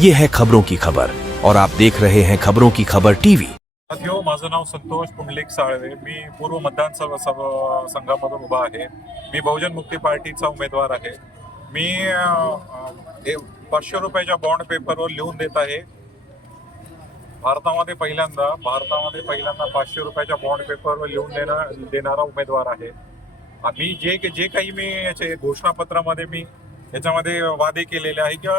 ये है खबरों की खबर और आप देख रहे हैं खबरों की खबर टीवी। साथियो, माझं नाव संतोष पुंडलिक साळवे. मी पूर्व मतदान संघामधून उभा आहे. मी बहुजन मुक्ती पार्टीचा उमेदवार आहे. मी 500 रुपयाच्या बॉन्ड पेपरवर लिहून देत आहे. भारतामध्ये पहिल्यांदा 500 रुपयाच्या बॉन्ड पेपरवर लिहून देणारा उमेदवार आहे. आम्ही जे काही मी याचे घोषणापत्रामध्ये मी याच्यामध्ये वादे केलेले आहे किंवा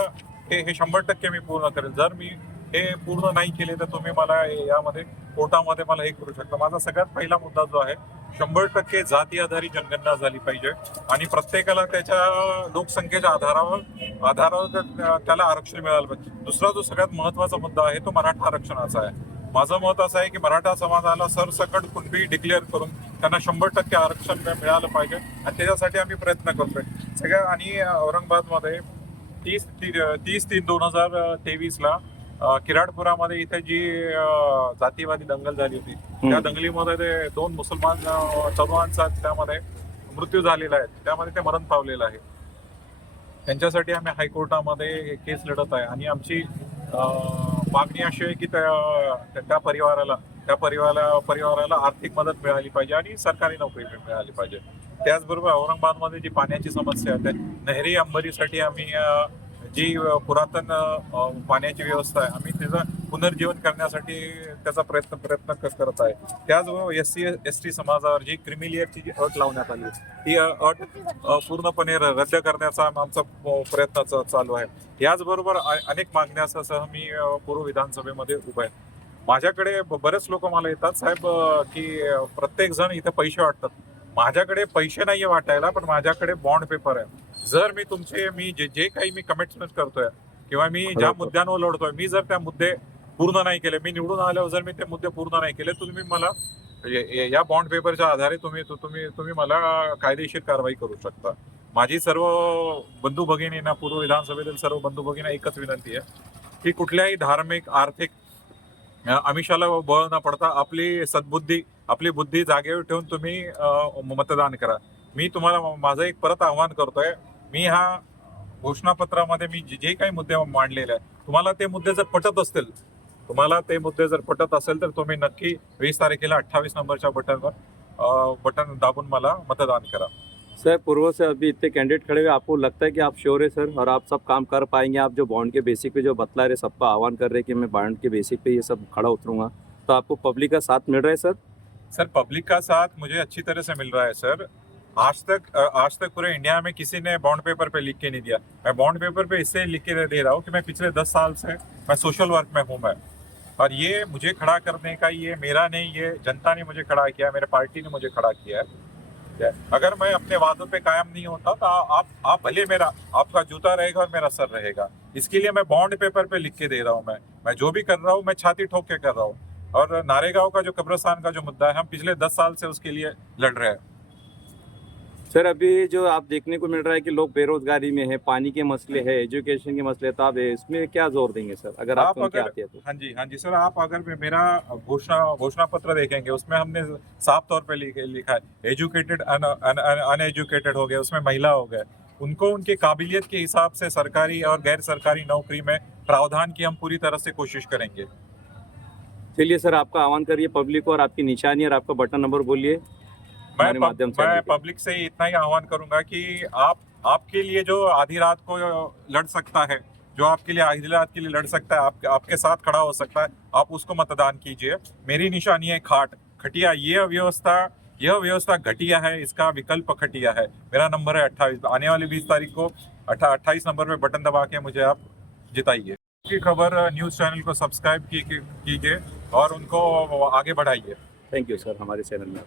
हे 100% मी पूर्ण करेल. जर मी हे पूर्ण नाही केले तर तुम्ही मला यामध्ये कोर्टामध्ये मला हे करू शकता. माझा सगळ्यात पहिला मुद्दा जो आहे 100% जाती आधारित जनगणना झाली पाहिजे आणि प्रत्येकाला त्याच्या लोकसंख्येच्या आधारावर त्याला आरक्षण मिळालं पाहिजे. दुसरा जो सगळ्यात महत्वाचा मुद्दा आहे तो मराठा आरक्षणाचा आहे. माझं मत असं आहे की मराठा समाजाला सरसकट कुणबी डिक्लेअर करून त्यांना 100% आरक्षण मिळालं पाहिजे आणि त्याच्यासाठी आम्ही प्रयत्न करतोय सगळ्या. आणि औरंगाबादमध्ये 30/3/2023 किराडपुरामध्ये इथे जी जातीवादी दंगल झाली होती त्या दंगलीमध्ये 2 मुसलमान तरुणांचा त्यामध्ये मृत्यू झालेला आहे. त्यामध्ये ते मरण पावलेलं आहे. त्यांच्यासाठी आम्ही हायकोर्टामध्ये केस लढत आहे आणि आमची मागणी अशी आहे की त्या परिवाराला आर्थिक मदत मिळाली पाहिजे आणि सरकारी नोकरी मिळाली पाहिजे. त्याचबरोबर औरंगाबादमध्ये जी पाण्याची समस्या आहे नहरी अंबरीसाठी आम्ही जी पुरातन पाण्याची व्यवस्था आहे आम्ही त्याचं पुनर्जीवन करण्यासाठी त्याचा प्रयत्न करत आहे. त्याचबरोबर SC/ST समाजावर जी क्रिमिलियरची जी अट लावण्यात आली ती अट पूर्णपणे रद्द करण्याचा आमचा प्रयत्न चालू आहे. याचबरोबर अनेक मागण्यासह मी पूर्व विधानसभेमध्ये उभा आहे. माझ्याकडे बरेच लोक मला येतात साहेब की प्रत्येक जण इथे पैसे वाटतात. माझ्याकडे पैसे नाहीये वाटायला पण माझ्याकडे बॉन्ड पेपर आहे. जर मी जे काही मी कमिटमेंट करतोय किंवा मी ज्या मुद्द्यांवर लढतोय मी जर त्या मुद्दे पूर्ण नाही केले मी निवडून आल्यावर जर मी ते मुद्दे पूर्ण नाही केले तुम्ही मला या बॉन्ड पेपरच्या आधारे तुम्ही मला कायदेशीर कारवाई करू शकता. माझी सर्व बंधू भगिनींना पूर्व विधानसभेतील सर्व बंधू भगिनींना एकच विनंती आहे की कुठल्याही धार्मिक आर्थिक आमिषाला बळ न पडता आपली बुद्धी जागेवर ठेवून तुम्ही मतदान करा. मी तुम्हाला माझं एक परत आव्हान करतोय. मी ह्या घोषणापत्रामध्ये मी जे काही मुद्दे मांडलेले आहेत तुम्हाला ते मुद्दे जर पटत असेल तर तुम्ही नक्की 20 तारखेला 28 नंबरच्या बटन दाबून मला मतदान करा. सर, पूर्व से अभी इतने कैंडिडेट खड़े हुए, आपको लगता है कि आप श्योर है सर और आप सब काम कर पाएंगे? आप जो बॉन्ड के बेसिक पे जो बतला रहे सबका आह्वान कर रहे हैं कि मैं बॉन्ड के बेसिक पे ये सब खड़ा उतरूंगा, तो आपको पब्लिक का साथ मिल रहा है सर? सर, पब्लिक का साथ मुझे अच्छी तरह से मिल रहा है सर. आज तक पूरे इंडिया में किसी ने बॉन्ड पेपर पे लिख के नहीं दिया. मैं बॉन्ड पेपर पे इससे लिख के दे रहा हूँ कि मैं पिछले 10 साल से मैं सोशल वर्क में हूँ मैं. और ये मुझे खड़ा करने का ये मेरा नहीं, ये जनता ने मुझे खड़ा किया, मेरे पार्टी ने मुझे खड़ा किया है. अगर मैं अपने वादों पे कायम नहीं होता तो आप भले आपका जूता रहेगा और मेरा सर रहेगा. इसके लिए मैं बॉन्ड पेपर पे लिख के दे रहा हूँ. मैं जो भी कर रहा हूँ मैं छाती ठोक के कर रहा हूँ. और नारेगांव का जो कब्रिस्तान का जो मुद्दा है हम पिछले 10 साल से उसके लिए लड़ रहे हैं. सर, अभी जो आप देखने को मिल रहा है कि लोग बेरोजगारी में है, पानी के मसले है, एजुकेशन के मसले, तो आप इसमें क्या जोर देंगे सर अगर आप आते हैं तो? हाँ जी सर, आप अगर मेरा घोषणा पत्र देखेंगे उसमें हमने साफ तौर पे लिखा है एजुकेटेड अनएजुकेटेड हो गए, उसमें महिला हो गए, उनको उनकी काबिलियत के हिसाब से सरकारी और गैर सरकारी नौकरी में प्रावधान की हम पूरी तरह से कोशिश करेंगे. चलिए सर, आपका आह्वान करिए पब्लिक को और आपकी निशानी और आपका बटन नंबर बोलिए. मैं पब्लिक से इतना ही आह्वान करूंगा कि आपके लिए जो आधी रात को लड़ सकता है, जो आपके लिए आधी रात के लिए लड़ सकता है, आपके साथ खड़ा हो सकता है, आप उसको मतदान कीजिए. मेरी निशानी है खटिया. यह व्यवस्था घटिया है, इसका विकल्प खटिया है. मेरा नंबर है 28. आने वाली 20 तारीख को 28 नंबर में बटन दबा के मुझे आप जिताइए. की खबर न्यूज चैनल को सब्सक्राइब कीजिए और उनको आगे बढ़ाइए. थैंक यू सर हमारे चैनल में.